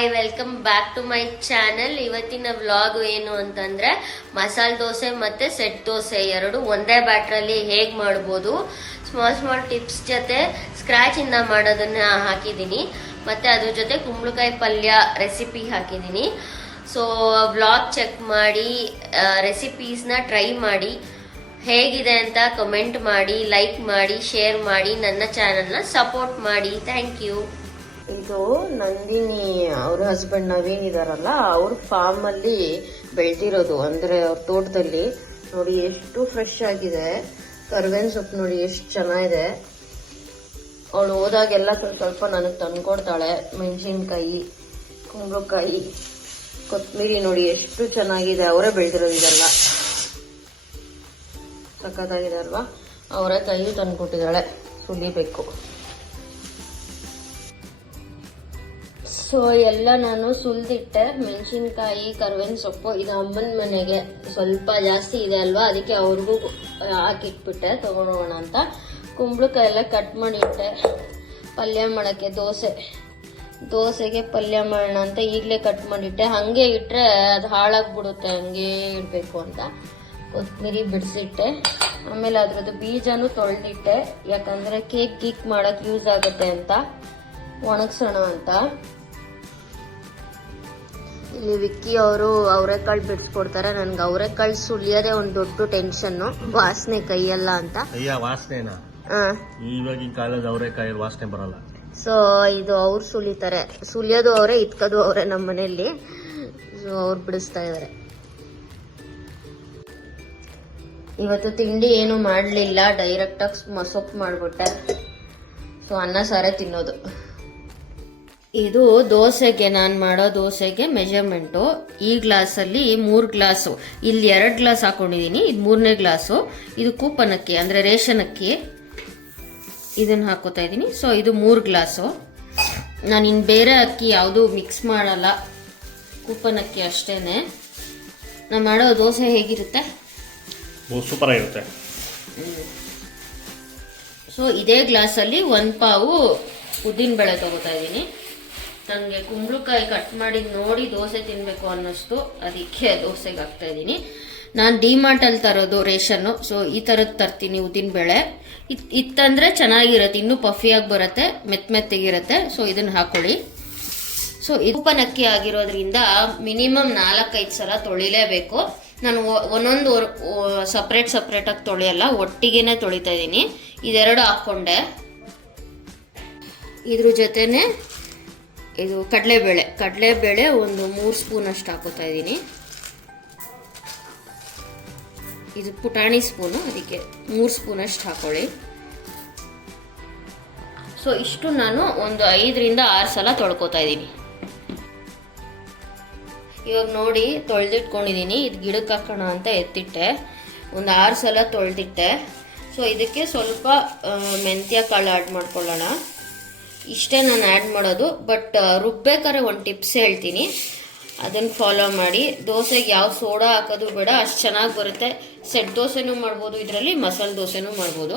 Hi, welcome back to my channel. ಇವತ್ತಿನ vlog ಏನು ಅಂತಂದ್ರೆ ಮಸಾಲೆ ದೋಸೆ ಮತ್ತೆ ಸೆಟ್ ದೋಸೆ ಎರಡು ಒಂದೇ ಬ್ಯಾಟ್ರಲ್ಲಿ ಹೇಗ್ ಮಾಡ್ಬೋದು, ಸ್ಮಾಲ್ ಟಿಪ್ಸ್ ಜೊತೆ ಸ್ಕ್ರಾಚ್ ಇಂದ ಮಾಡೋದನ್ನ ಹಾಕಿದೀನಿ. ಮತ್ತೆ ಅದ್ರ ಜೊತೆ ಕುಂಬಳಕಾಯಿ ಪಲ್ಯ ರೆಸಿಪಿ ಹಾಕಿದೀನಿ. ಸೊ ವ್ಲಾಗ್ ಚೆಕ್ ಮಾಡಿ, ರೆಸಿಪೀಸ್ನ ಟ್ರೈ ಮಾಡಿ, ಹೇಗಿದೆ ಅಂತ ಕಮೆಂಟ್ ಮಾಡಿ, ಲೈಕ್ ಮಾಡಿ, ಶೇರ್ ಮಾಡಿ, ನನ್ನ ಚಾನೆಲ್ನ ಸಪೋರ್ಟ್ ಮಾಡಿ. Thank you. ಇದು ನಂದಿನಿ ಅವ್ರ ಹಸ್ಬೆಂಡ್ ನವೀನ್ ಇದಾರಲ್ಲ, ಅವ್ರ ಫಾರ್ಮ್ ಅಲ್ಲಿ ಬೆಳೆದಿರೋದು, ಅಂದ್ರೆ ಅವ್ರ ತೋಟದಲ್ಲಿ. ನೋಡಿ ಎಷ್ಟು ಫ್ರೆಶ್ ಆಗಿದೆ. ಕರ್ಬೇವಿನ ಸೊಪ್ಪು ನೋಡಿ ಎಷ್ಟು ಚೆನ್ನಾಗಿದೆ. ಅವಳು ಹೋದಾಗೆಲ್ಲ ಸ್ವಲ್ಪ ನನಗೆ ತಂದ್ಕೊಡ್ತಾಳೆ. ಮೆಣಸಿನ್ಕಾಯಿ, ಕುಂಬಳಕಾಯಿ, ಕೊತ್ತಂಬರಿ ನೋಡಿ ಎಷ್ಟು ಚೆನ್ನಾಗಿದೆ. ಅವರೇ ಬೆಳೆದಿರೋದು ಇದೆಲ್ಲ. ಸಖತ್ತಾಗಿದೆ ಅಲ್ವಾ? ಅವರೇ ಕೈ ತಂದ್ಕೊಟ್ಟಿದ್ದಾಳೆ, ಸುಲಿಬೇಕು. ಸೊ ಎಲ್ಲ ನಾನು ಸುಲಿದಿಟ್ಟೆ. ಮೆಣಸಿನ್ಕಾಯಿ, ಕರ್ಬೇವಿನ ಸೊಪ್ಪು. ಇದು ಅಮ್ಮನ ಮನೆಗೆ ಸ್ವಲ್ಪ ಜಾಸ್ತಿ ಇದೆ ಅಲ್ವಾ, ಅದಕ್ಕೆ ಅವ್ರಿಗೂ ಹಾಕಿಟ್ಬಿಟ್ಟೆ ತಗೊಂಡೋಗೋಣ ಅಂತ. ಕುಂಬಳಕಾಯಿ ಎಲ್ಲ ಕಟ್ ಮಾಡಿಟ್ಟೆ ಪಲ್ಯ ಮಾಡೋಕ್ಕೆ. ದೋಸೆಗೆ ಪಲ್ಯ ಮಾಡೋಣ ಅಂತ ಈಗಲೇ ಕಟ್ ಮಾಡಿಟ್ಟೆ. ಹಾಗೆ ಇಟ್ಟರೆ ಅದು ಹಾಳಾಗ್ಬಿಡುತ್ತೆ, ಹಂಗೆ ಇಡಬೇಕು ಅಂತ ಕೊತ್ತಂಬರಿ ಬಿಡಿಸಿಟ್ಟೆ. ಆಮೇಲೆ ಅದ್ರದ್ದು ಬೀಜನೂ ತೊಳೆದಿಟ್ಟೆ, ಯಾಕಂದರೆ ಕೇಕ್ ಗೀಕ್ ಮಾಡೋಕ್ಕೆ ಯೂಸ್ ಆಗುತ್ತೆ ಅಂತ, ಒಣಗ್ಸೋಣ ಅಂತ. ಇಲ್ಲಿ ವಿಕ್ಕಿ ಅವರು ಅವರೆಕಾಳು ಬಿಡಿಸ್ಕೊಡ್ತಾರೆ. ನನ್ಗೆ ಅವರೆಕಾಳು ಸುಲಿಯೋದೇ ಒಂದು ದೊಡ್ಡ ಟೆನ್ಷನ್ನು, ವಾಸನೆ ಕೈಯಲ್ಲ ಅಂತ. ವಾಸನೆನಾ? ಇವಾಗಿನ ಕಾಲದ ಅವರೆಕಾಯಿ ವಾಸನೆ ಬರಲ್ಲ. ಸೊ ಇದು ಅವ್ರು ಸುಲಿತಾರೆ, ಸುಲಿಯೋದು ಅವರೇ, ಇಟ್ಕೋದು ಅವರೇ ನಮ್ಮ ಮನೆಯಲ್ಲಿ. ಸೊ ಅವ್ರು ಬಿಡಿಸ್ತಾ ಇದಾರೆ. ಇವತ್ತು ತಿಂಡಿ ಏನು ಮಾಡಲಿಲ್ಲ, ಡೈರೆಕ್ಟಾಗಿ ಸೊಪ್ಪು ಮಾಡಿಬಿಟ್ಟೆ. ಸೊ ಅನ್ನ ಸಾರೇ ತಿನ್ನೋದು. ಇದು ದೋಸೆಗೆ, ನಾನು ಮಾಡೋ ದೋಸೆಗೆ ಮೆಜರ್ಮೆಂಟು. ಈ ಗ್ಲಾಸಲ್ಲಿ 3 ಗ್ಲಾಸು, ಇಲ್ಲಿ 2 ಗ್ಲಾಸ್ ಹಾಕೊಂಡಿದ್ದೀನಿ, ಇದು 3ನೇ ಗ್ಲಾಸು. ಇದು ಕೂಪನ್ ಅಕ್ಕಿ, ಅಂದರೆ ರೇಷನ್ ಅಕ್ಕಿ, ಇದನ್ನು ಹಾಕೋತಾ ಇದ್ದೀನಿ. ಸೊ ಇದು 3 ಗ್ಲಾಸು. ನಾನು ಇನ್ನು ಬೇರೆ ಅಕ್ಕಿ ಯಾವುದೂ ಮಿಕ್ಸ್ ಮಾಡಲ್ಲ, ಕೂಪನ್ ಅಕ್ಕಿ ಅಷ್ಟೇ. ನಾನು ಮಾಡೋ ದೋಸೆ ಹೇಗಿರುತ್ತೆ? ಸೂಪರ್ ಆಗಿರುತ್ತೆ. ಸೊ ಇದೇ ಗ್ಲಾಸಲ್ಲಿ 1 ಪಾವು ಉದ್ದಿನಬೇಳೆ ತಗೋತಾ ಇದ್ದೀನಿ. ನನಗೆ ಕುಂಬಳಕಾಯಿ ಕಟ್ ಮಾಡಿ ನೋಡಿ ದೋಸೆ ತಿನ್ನಬೇಕು ಅನ್ನಿಸ್ತು, ಅದಕ್ಕೆ ದೋಸೆಗೆ ಹಾಕ್ತಾ ಇದ್ದೀನಿ. ನಾನು ಡಿಮಾರ್ಟಲ್ಲಿ ತರೋದು ರೇಷನ್ನು. ಸೊ ಈ ಥರದ್ದು ತರ್ತೀನಿ ಉದ್ದಿನಬೇಳೆ. ಇತ್ತಂದರೆ ಚೆನ್ನಾಗಿರುತ್ತೆ, ಇನ್ನೂ ಪಫಿಯಾಗಿ ಬರುತ್ತೆ, ಮೆತ್ತಗಿರುತ್ತೆ. ಸೊ ಇದನ್ನು ಹಾಕೊಳ್ಳಿ. ಸೊ ಇದು ಕೂಪನ್ ಅಕ್ಕಿ ಆಗಿರೋದ್ರಿಂದ ಮಿನಿಮಮ್ 4-5 ಸಲ ತೊಳಿಲೇಬೇಕು. ನಾನು ಒಂದೊಂದು ಸಪ್ರೇಟಾಗಿ ತೊಳೆಯಲ್ಲ, ಒಟ್ಟಿಗೆ ತೊಳಿತಾ ಇದ್ದೀನಿ. ಇದೆರಡು ಹಾಕ್ಕೊಂಡೆ. ಇದ್ರ ಜೊತೆನೆ ಇದು ಕಡಲೆಬೇಳೆ ಒಂದು 3 ಸ್ಪೂನ್ ಅಷ್ಟು ಹಾಕೋತಾ ಇದ್ದೀನಿ. ಇದು ಪುಟಾಣಿ ಸ್ಪೂನು, ಅದಕ್ಕೆ 3 ಸ್ಪೂನ್ ಅಷ್ಟು ಹಾಕೊಳ್ಳಿ. ಸೊ ಇಷ್ಟು ನಾನು ಒಂದು 5ರಿಂದ 6 ಸಲ ತೊಳ್ಕೊತಾ ಇದ್ದೀನಿ. ಇವಾಗ ನೋಡಿ ತೊಳೆದಿಟ್ಕೊಂಡಿದ್ದೀನಿ. ಇದು ಗಿಡಕ್ಕೆ ಹಾಕೋಣ ಅಂತ ಎತ್ತಿಟ್ಟೆ, ಒಂದು 6 ಸಲ ತೊಳೆದಿಟ್ಟೆ. ಸೊ ಇದಕ್ಕೆ ಸ್ವಲ್ಪ ಮೆಂತ್ಯ ಕಾಳು ಆ್ಯಡ್ ಮಾಡ್ಕೊಳ್ಳೋಣ. ಇಷ್ಟೇ ನಾನು ಆ್ಯಡ್ ಮಾಡೋದು. ಬಟ್ ರುಬ್ಬೇಕಾದ್ರೆ ಒಂದು ಟಿಪ್ಸ್ ಹೇಳ್ತೀನಿ, ಅದನ್ನು ಫಾಲೋ ಮಾಡಿ. ದೋಸೆಗೆ ಯಾವ ಸೋಡಾ ಹಾಕೋದು ಬೇಡ, ಅಷ್ಟು ಚೆನ್ನಾಗಿ ಬರುತ್ತೆ. ಸೆಟ್ ದೋಸೆನೂ ಮಾಡ್ಬೋದು ಇದರಲ್ಲಿ, ಮಸಾಲೆ ದೋಸೆನೂ ಮಾಡ್ಬೋದು,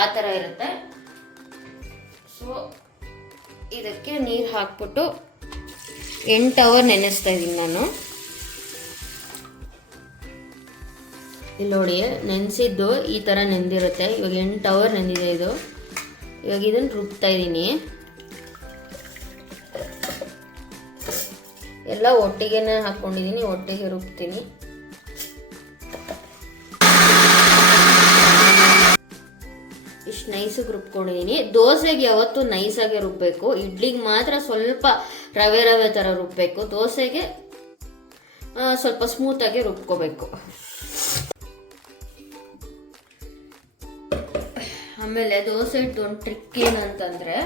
ಆ ಥರ ಇರುತ್ತೆ. ಸೊ ಇದಕ್ಕೆ ನೀರು ಹಾಕ್ಬಿಟ್ಟು 8 ಅವರ್ ನೆನೆಸ್ತಾ ಇದ್ದೀನಿ ನಾನು. ಇಲ್ಲಿ ನೋಡಿ, ನೆನೆಸಿದ್ದು ಈ ಥರ ನೆಂದಿರುತ್ತೆ. ಇವಾಗ 8 ಅವರ್ ನೆಂದಿದೆ ಇದು. ಇವಾಗ ಇದನ್ನು ರುಬ್ತಾ ಇದ್ದೀನಿ. ಎಲ್ಲ ಒಟ್ಟಿಗೆನೇ ಹಾಕ್ಕೊಂಡಿದ್ದೀನಿ, ಒಟ್ಟಿಗೆ ರುಬ್ತೀನಿ. ಇಷ್ಟು ನೈಸಾಗಿ ರುಬ್ಕೊಂಡಿದ್ದೀನಿ. ದೋಸೆಗೆ ಯಾವತ್ತೂ ನೈಸಾಗೆ ರುಬ್ಬಬೇಕು, ಇಡ್ಲಿಗೆ ಮಾತ್ರ ಸ್ವಲ್ಪ ರವೆ ಥರ ರುಬ್ಬಬೇಕು. ದೋಸೆಗೆ ಸ್ವಲ್ಪ ಸ್ಮೂತಾಗಿ ರುಬ್ಕೋಬೇಕು. ಆಮೇಲೆ ದೋಸೆ ಇಟ್ಟು ಒಂದು ಟ್ರಿಕ್ ಏನಂತಂದರೆ,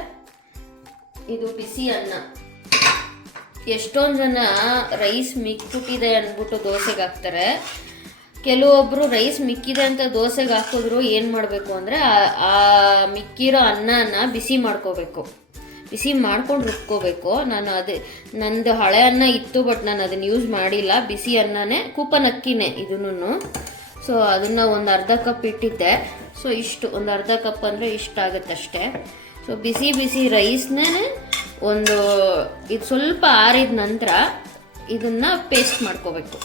ಇದು ಬಿಸಿ ಅನ್ನ. ಎಷ್ಟೊಂದು ಜನ ರೈಸ್ ಮಿಕ್ಕಿಬಿಟ್ಟಿದೆ ಅಂದ್ಬಿಟ್ಟು ದೋಸೆಗೆ ಹಾಕ್ತಾರೆ. ಕೆಲವೊಬ್ಬರು ರೈಸ್ ಮಿಕ್ಕಿದೆ ಅಂತ ದೋಸೆಗೆ ಹಾಕಿದ್ರು ಏನು ಮಾಡಬೇಕು ಅಂದರೆ, ಆ ಮಿಕ್ಕಿರೋ ಅನ್ನನ ಬಿಸಿ ಮಾಡ್ಕೋಬೇಕು, ಬಿಸಿ ಮಾಡ್ಕೊಂಡು ರುಬ್ಕೋಬೇಕು. ನಾನು ನಂದು ಹಳೆ ಅನ್ನ ಇತ್ತು, ಬಟ್ ನಾನು ಅದನ್ನು ಯೂಸ್ ಮಾಡಿಲ್ಲ. ಬಿಸಿ ಅನ್ನನೇ, ಕೂಪನ್ ಅಕ್ಕಿನೇ ಇದನ್ನು. ಸೊ ಅದನ್ನು ಒಂದು ಅರ್ಧ ಕಪ್ ಇಟ್ಟಿದ್ದೆ. ಸೊ ಇಷ್ಟು ಒಂದು ಅರ್ಧ ಕಪ್ ಅಂದರೆ ಇಷ್ಟ ಆಗುತ್ತಷ್ಟೇ. ಸೊ ಬಿಸಿ ರೈಸ್ನೇ ಇದು ಸ್ವಲ್ಪ ಆರಿದ ನಂತರ ಇದನ್ನ ಪೇಸ್ಟ್ ಮಾಡ್ಕೋಬೇಕು.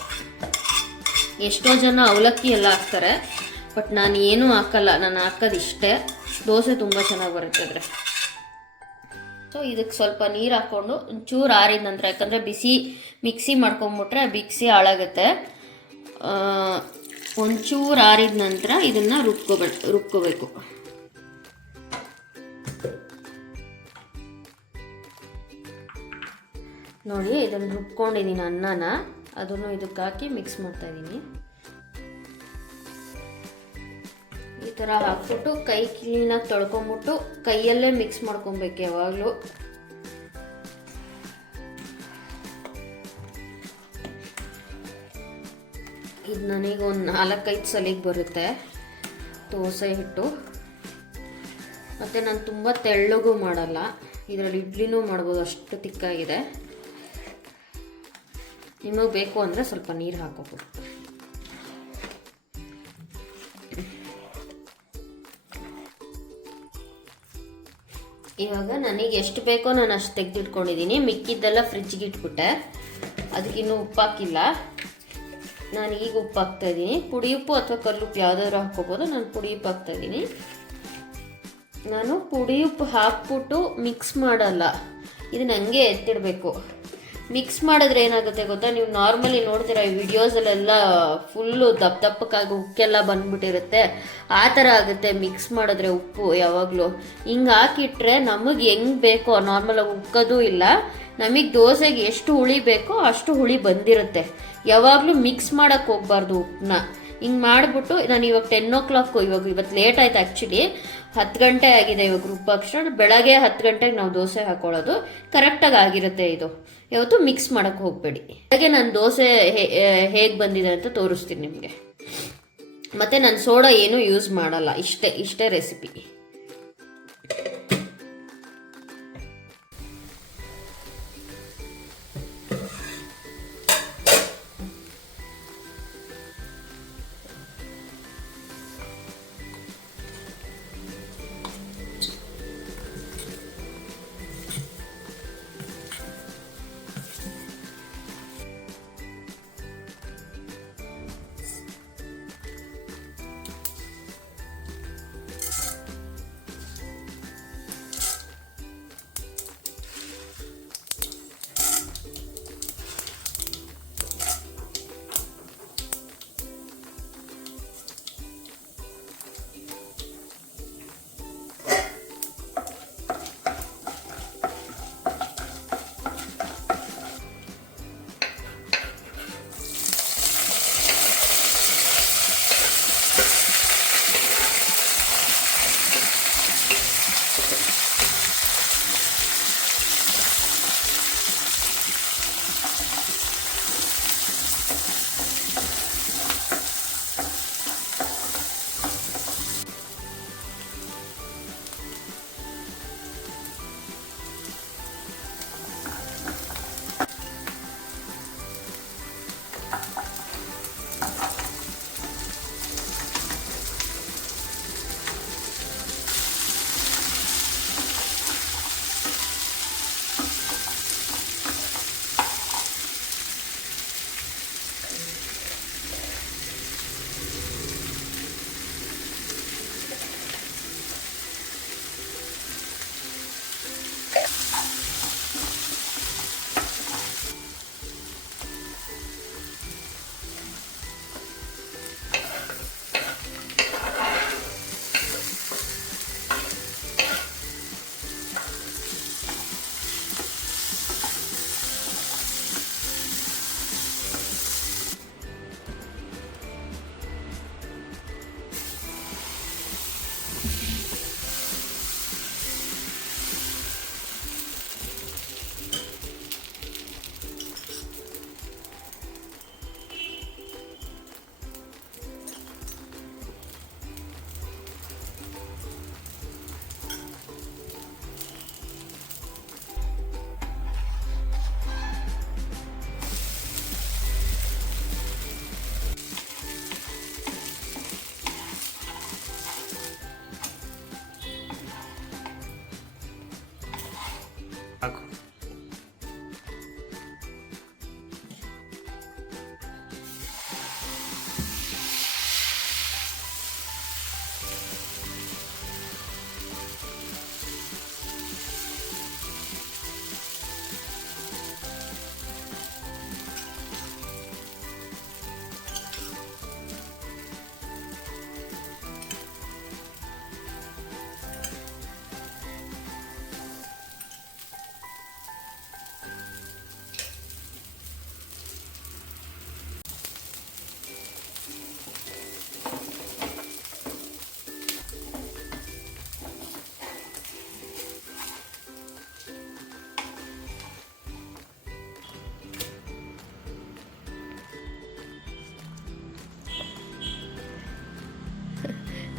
ಎಷ್ಟೋ ಜನ ಅವಲಕ್ಕಿ ಎಲ್ಲ ಹಾಕ್ತಾರೆ, ಬಟ್ ನಾನು ಏನೂ ಹಾಕಲ್ಲ, ನಾನು ಹಾಕೋದಿಷ್ಟೇ. ದೋಸೆ ತುಂಬ ಚೆನ್ನಾಗಿ ಬರುತ್ತೆ ಆದರೆ. ಸೊ ಇದಕ್ಕೆ ಸ್ವಲ್ಪ ನೀರು ಹಾಕ್ಕೊಂಡು ಒಂಚೂರು ಆರಿದ ನಂತರ, ಯಾಕಂದರೆ ಬಿಸಿ ಮಿಕ್ಸಿ ಮಾಡ್ಕೊಂಬಿಟ್ರೆ ಮಿಕ್ಸಿ ಹಾಳಾಗುತ್ತೆ. ಒಂಚೂರು ಆರಿದ ನಂತರ ಇದನ್ನು ರುಬ್ಕೋಬೇಕು. ನೋಡಿ ಇದನ್ನು ರುಬ್ಕೊಂಡಿದ್ದೀನಿ ಅನ್ನನ, ಅದನ್ನು ಇದಕ್ಕೆ ಹಾಕಿ ಮಿಕ್ಸ್ ಮಾಡ್ತಾ ಇದ್ದೀನಿ. ಈ ಥರ ಹಾಕ್ಬಿಟ್ಟು ಕೈ ಕ್ಲೀನಾಗಿ ತೊಳ್ಕೊಂಬಿಟ್ಟು ಕೈಯಲ್ಲೇ ಮಿಕ್ಸ್ ಮಾಡ್ಕೊಬೇಕು ಯಾವಾಗಲೂ. ಇದು ನನಗೆ ಒಂದು 4-5 ಸಲಿಗೆ ಬರುತ್ತೆ ದೋಸೆ ಹಿಟ್ಟು. ಮತ್ತು ನಾನು ತುಂಬ ತೆಳ್ಳಗೂ ಮಾಡಲ್ಲ, ಇದರಲ್ಲಿ ಇಡ್ಲಿನೂ ಮಾಡ್ಬೋದು, ಅಷ್ಟು ತಿಕ್ಕಾಗಿದೆ. ನಿಮಗೆ ಬೇಕು ಅಂದರೆ ಸ್ವಲ್ಪ ನೀರು ಹಾಕೋಬೋದು. ಇವಾಗ ನನಗೆ ಎಷ್ಟು ಬೇಕೋ ನಾನು ಅಷ್ಟು ತೆಗೆದಿಟ್ಕೊಂಡಿದ್ದೀನಿ. ಮಿಕ್ಕಿದ್ದೆಲ್ಲ ಫ್ರಿಜ್ಗೆ ಇಟ್ಬಿಟ್ಟೆ, ಅದಕ್ಕಿನ್ನೂ ಉಪ್ಪು ಹಾಕಿಲ್ಲ. ನಾನು ಈಗ ಉಪ್ಪು ಹಾಕ್ತಾಯಿದ್ದೀನಿ. ಪುಡಿ ಉಪ್ಪು ಅಥವಾ ಕಲ್ಲುಪ್ಪು ಯಾವುದಾದ್ರು ಹಾಕ್ಕೋಬೋದು. ನಾನು ಪುಡಿ ಉಪ್ಪು ಹಾಕ್ತಾಯಿದ್ದೀನಿ. ನಾನು ಪುಡಿ ಉಪ್ಪು ಹಾಕ್ಬಿಟ್ಟು ಮಿಕ್ಸ್ ಮಾಡಲ್ಲ, ಇದನ್ನ ಹಂಗೆ ಎತ್ತಿಡಬೇಕು. ಮಿಕ್ಸ್ ಮಾಡಿದ್ರೆ ಏನಾಗುತ್ತೆ ಗೊತ್ತಾ, ನೀವು ನಾರ್ಮಲಿ ನೋಡ್ತೀರಾ ಈ ವಿಡಿಯೋಸಲ್ಲೆಲ್ಲ ಫುಲ್ಲು ದಪ್ಪಕ್ಕಾಗಿ ಉಕ್ಕೆಲ್ಲ ಬಂದ್ಬಿಟ್ಟಿರುತ್ತೆ, ಆ ಥರ ಆಗುತ್ತೆ ಮಿಕ್ಸ್ ಮಾಡಿದ್ರೆ ಉಪ್ಪು ಯಾವಾಗಲೂ. ಹಿಂಗೆ ಹಾಕಿಟ್ರೆ ನಮಗೆ ಹೆಂಗೆ ಬೇಕೋ ನಾರ್ಮಲಾಗಿ ಉಕ್ಕೋದು ಇಲ್ಲ, ನಮಗೆ ದೋಸೆಗೆ ಎಷ್ಟು ಹುಳಿ ಬೇಕೋ ಅಷ್ಟು ಹುಳಿ ಬಂದಿರುತ್ತೆ. ಯಾವಾಗಲೂ ಮಿಕ್ಸ್ ಮಾಡೋಕ್ಕೆ ಹೋಗ್ಬಾರ್ದು ಉಪ್ಪನ್ನ. ಹಿಂಗೆ ಮಾಡಿಬಿಟ್ಟು ನಾನು ಇವಾಗ 10 o'clock, ಇವತ್ತು ಲೇಟ್ ಆಯ್ತು ಆ್ಯಕ್ಚುಲಿ, 10 ಗಂಟೆ ಆಗಿದೆ ಇವಾಗ ರುಬ್ಬಕ್ಷಣ. ಬೆಳಗ್ಗೆ 10 ಗಂಟೆಗೆ ನಾವು ದೋಸೆ ಹಾಕೊಳ್ಳೋದು, ಕರೆಕ್ಟಾಗಿ ಆಗಿರುತ್ತೆ ಇದು. ಯಾವತ್ತು ಮಿಕ್ಸ್ ಮಾಡೋಕ್ಕೆ ಹೋಗಬೇಡಿ. ಹಾಗೆ ನಾನು ದೋಸೆ ಹೇಗೆ ಬಂದಿದೆ ಅಂತ ತೋರಿಸ್ತೀನಿ ನಿಮಗೆ. ಮತ್ತು ನಾನು ಸೋಡಾ ಏನೂ ಯೂಸ್ ಮಾಡಲ್ಲ, ಇಷ್ಟೇ ರೆಸಿಪಿ.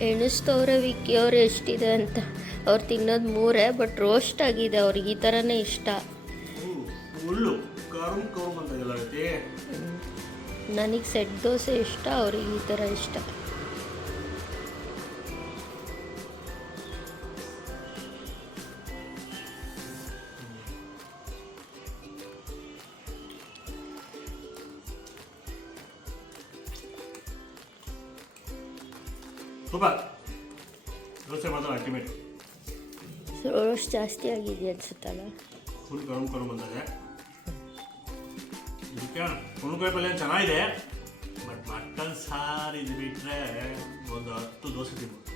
ಎಣಿಸ್ತವ್ರೆ ವಿಕ್ಕಿ ಅವ್ರು ಎಷ್ಟಿದೆ ಅಂತ. ಅವ್ರು ತಿನ್ನೋದು 3 ಬಟ್ ರೋಸ್ಟ್ ಆಗಿದೆ, ಅವ್ರಿಗೆ ಈ ಥರನೇ ಇಷ್ಟ. ಹುಲ್ಲು ಕರುಮ್ ಕರುಮ್ ಅಂತ ಎಲ್ಲೈತಿ. ನನಗೆ ಸೆಟ್ ದೋಸೆ ಇಷ್ಟ, ಅವ್ರಿಗೆ ಈ ಥರ ಇಷ್ಟ. ಸೂಪರ್ ದೋಸೆ ಮಾತ್ರ ಅಲ್ಟಿಮೇಟ್. ರೋಸ್ಟ್ ಜಾಸ್ತಿ ಆಗಿದೆ ಅನ್ಸುತ್ತಲ್ಲ. ಫುಲ್ ಕರುಮ್ ಕರುಮ್ ಬಂದಿದೆ. ಇದಕ್ಕೆ ಕುಣಕಾಯಿ ಪಲ್ಯ ಚೆನ್ನಾಗಿದೆ, ಬಟ್ ಮಟನ್ ಸಾರು ಇದು ಬಿಟ್ಟರೆ ಒಂದು 10 ದೋಸೆ ತಿನ್ಬೋದು.